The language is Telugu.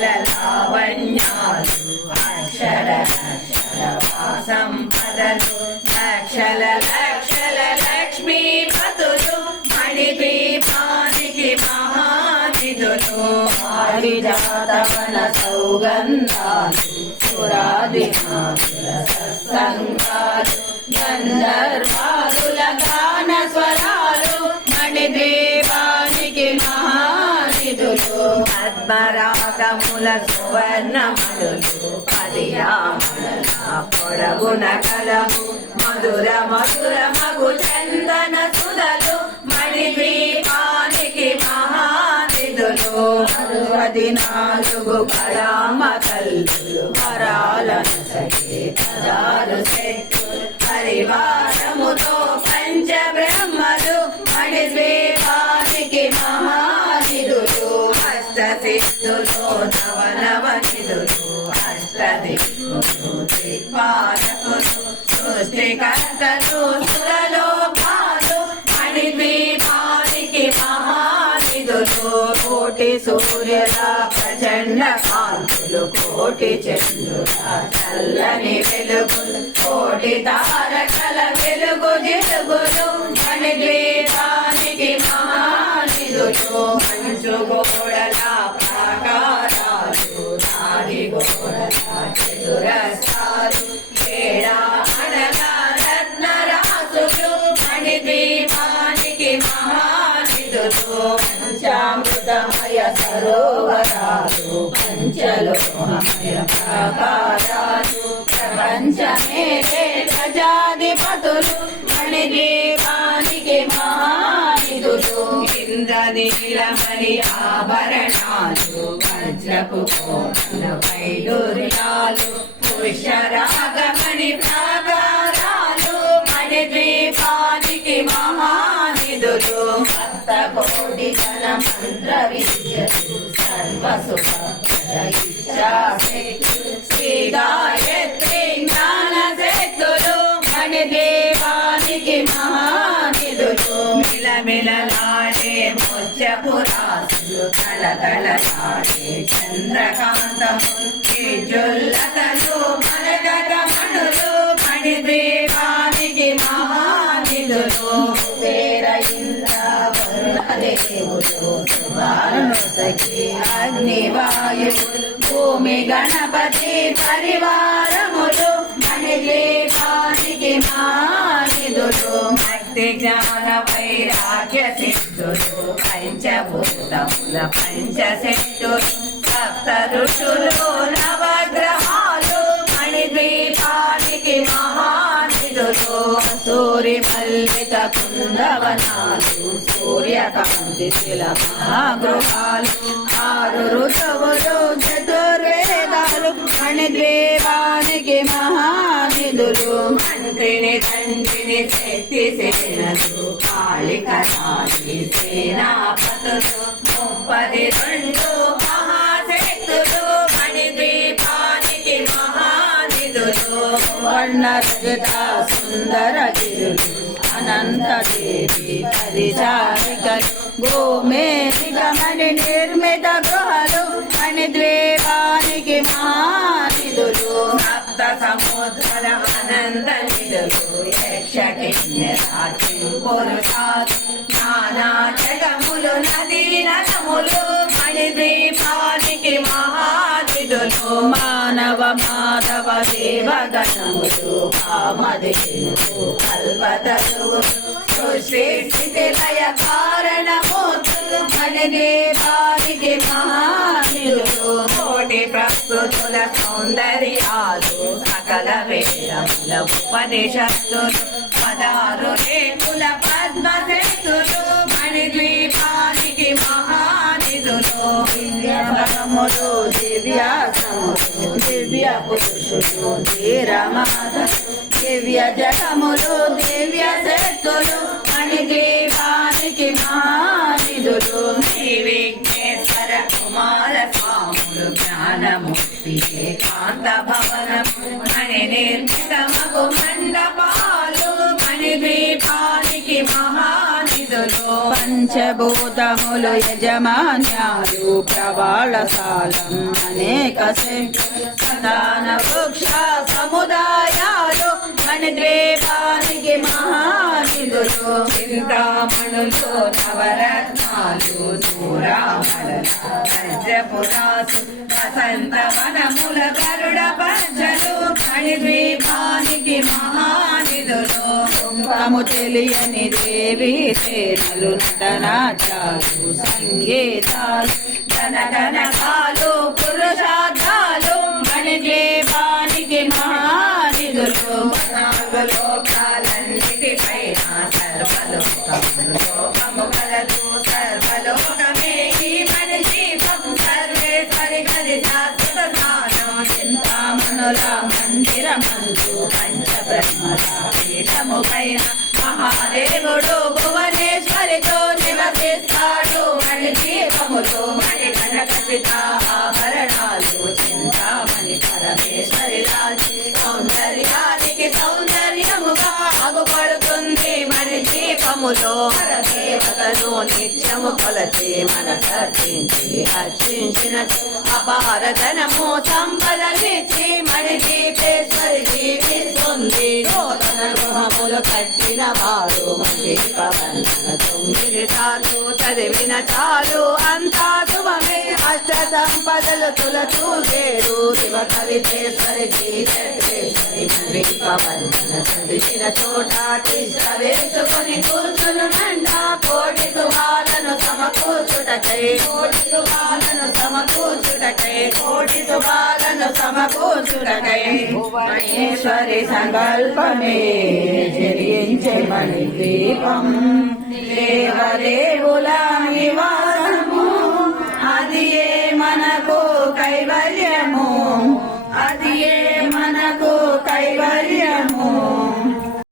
సకల లావణ్యాలు అక్షర అక్షర సంపదలు లక్షల లక్షల లక్ష్మీపతులు మణిదీపానికి మహానిధులు పారిజాతవన సౌగంధాలు పురాది సత్సంగాలు గంధర్వాదుల గాన స్వరాలు మణిదీపానికి పద్మరాగముల సువర్ణములు పదియామల పొడవున కలము మధుర మధుర మగు చందన సుధలు మణిద్వీపానికి మహానిధులు పదినాలుగు నాలుగు కళామ కల్లులు వరాలను పదాలు శక్తులు పరివారముతో దిక్పాలకులు సృష్టికర్తలు సురలోకాలు మణిద్వీపానికి మహానిధులు కోటి సూర్యుల ప్రచండ కాంతులు కోటి చంద్రుల చల్లని వెలుగులు కోటి తారకల వెలుగు జిలుగులు సరోవరాలు పంచలోహమయ ప్రాకారాలు ప్రజాధిపతులు మణిదీపానికి మహానిధులు. ఇంద్రనీలమణి ఆభరణాలు వజ్రపు కోటల వైడూర్యాలు పుష్యరాగమణి ప్రాగా సప్త కోటి జన మంత్ర విద్యలు సర్వసుఖ శ్రీ గాయత్రి జ్ఞాన శక్తులు మణిదేవానికి మహానిధులు మిలమిలలాడే ముత్యపురాసులు తలతలలాడే చంద్రకాంతములు విజుల్లతలు మరగత వరుణదేవులు శుభాను సఖి భూమి గణపతి పరివారములు మణిదీపానికి మానిదులు భక్తి జ్ఞాన వైరాగ్య సిద్ధులు పంచభూతముల పంచశక్తులు సప్త ఋషులు నవగ్రహాలు మణి దీపానికి మహా సూరి మల్లిత కుందవనాలు సూర్యకాంతి శిల మహాగృహాలు ఆరు ఋతువులు చతుర్వేదాలు మణిద్వీపానికి మహానిధులు మంత్రిని తండ్రిని శక్తి సేనలు కాళిక రాజి సేనాపతులు ముప్పది రెండు మహాశక్తులు మణిద్వీపానికి మహానిధులు వర్ణ రజదాసు గిరులు అనంత దేవి పరిచారికలు గోమేధికమణి నిర్మిత గృహలు అని ద్వీపానికి మహానిధులు సప్త సముద్ర అనంత నిధులు నానా జగములు నదీ నదములు మా మహానిధులు మానవ మాధవ దేవగణములు కామధేనులు కల్పతరువులు సృష్టి స్థితి లయ కారణమూర్తులు మణిదేవానికి మహానిధులు కోటి ప్రకృతుల సౌందర్యాలు సకల వేదముల ఉపనిషత్తులు. పదారు రేకుల పద్మశక్తులు దివ్యములు దివ్యాసములు దివ్య పురుషులు ధీరమాధలు దివ్య జగములు దివ్య శక్తులు. మణిద్వీపానికి మానిదులు. శ్రీ విఘ్నేశ్వర కుమార స్వాములు జ్ఞానము ఏకాంత భవనము. మణి నిర్మితమగు మండపాలు పంచభూతములు యజమాన్యాలు ప్రవాళశాలం అనేక సంతాన వృక్ష సముదాయాలు మణిద్వీపానికి మహానిధులు చింతామణులు నవరత్నాలు నూరామల వజ్రపురాసు వసంత వనముల గరుడ పంచలు మణిద్వీపానికి కుంభము తెలియని దేవి సేనలు నటనాచాలు సంగీతాలు ధనధనకాలు పురుషార్థాలు మణిద్వీపానికి మహానిధులు సర్వలోకాలన్నిటి పైన సర్వలోకము కలదు సర్వలోకమే ఈ మన జీవం సర్వేశ్వరి గది శాశ్వత స్థానం చింతామణుల మందిరమందు పంచబ్రహ్మల పీఠము పైన మహాదేవుడు భువనేశ్వరితో నివసిస్తాడు. మణి జీవములు మణి కనకచిత ఆభరణాలు చింతామణి పరమేశ్వరి రాజి. సౌందర్యానికి సౌందర్యముగా అగుపడుతుంది మణి దీపములో. మన దేవతలు నిత్యము కొలచి మన సర్చించి అర్చించిన అపారధనము సంపదలిచ్చి మణి దీపేశ్వరి జీవిస్తుంది నూతన గృహములు కట్టిన వారు మణి పవన తొమ్మిది సార్లు చదివిన చాలు అంతా శుభమే అష్ట సంపదలు తులచూ తులచూగేడు శివ కవితేశ్వరి చక్రేశ్వరి పవన చదివిన చోట తిష్ట వేసుకొని కూర్చునునంట కోటి శుభాలను సమకూర్చుటకై కోటి సమకూర్చుటకై కోటి శుభాలను సమకూర్చుటకై. భువనేశ్వరి సంకల్పమే జరించే మణి దీపం దేవదేవుల నివాసము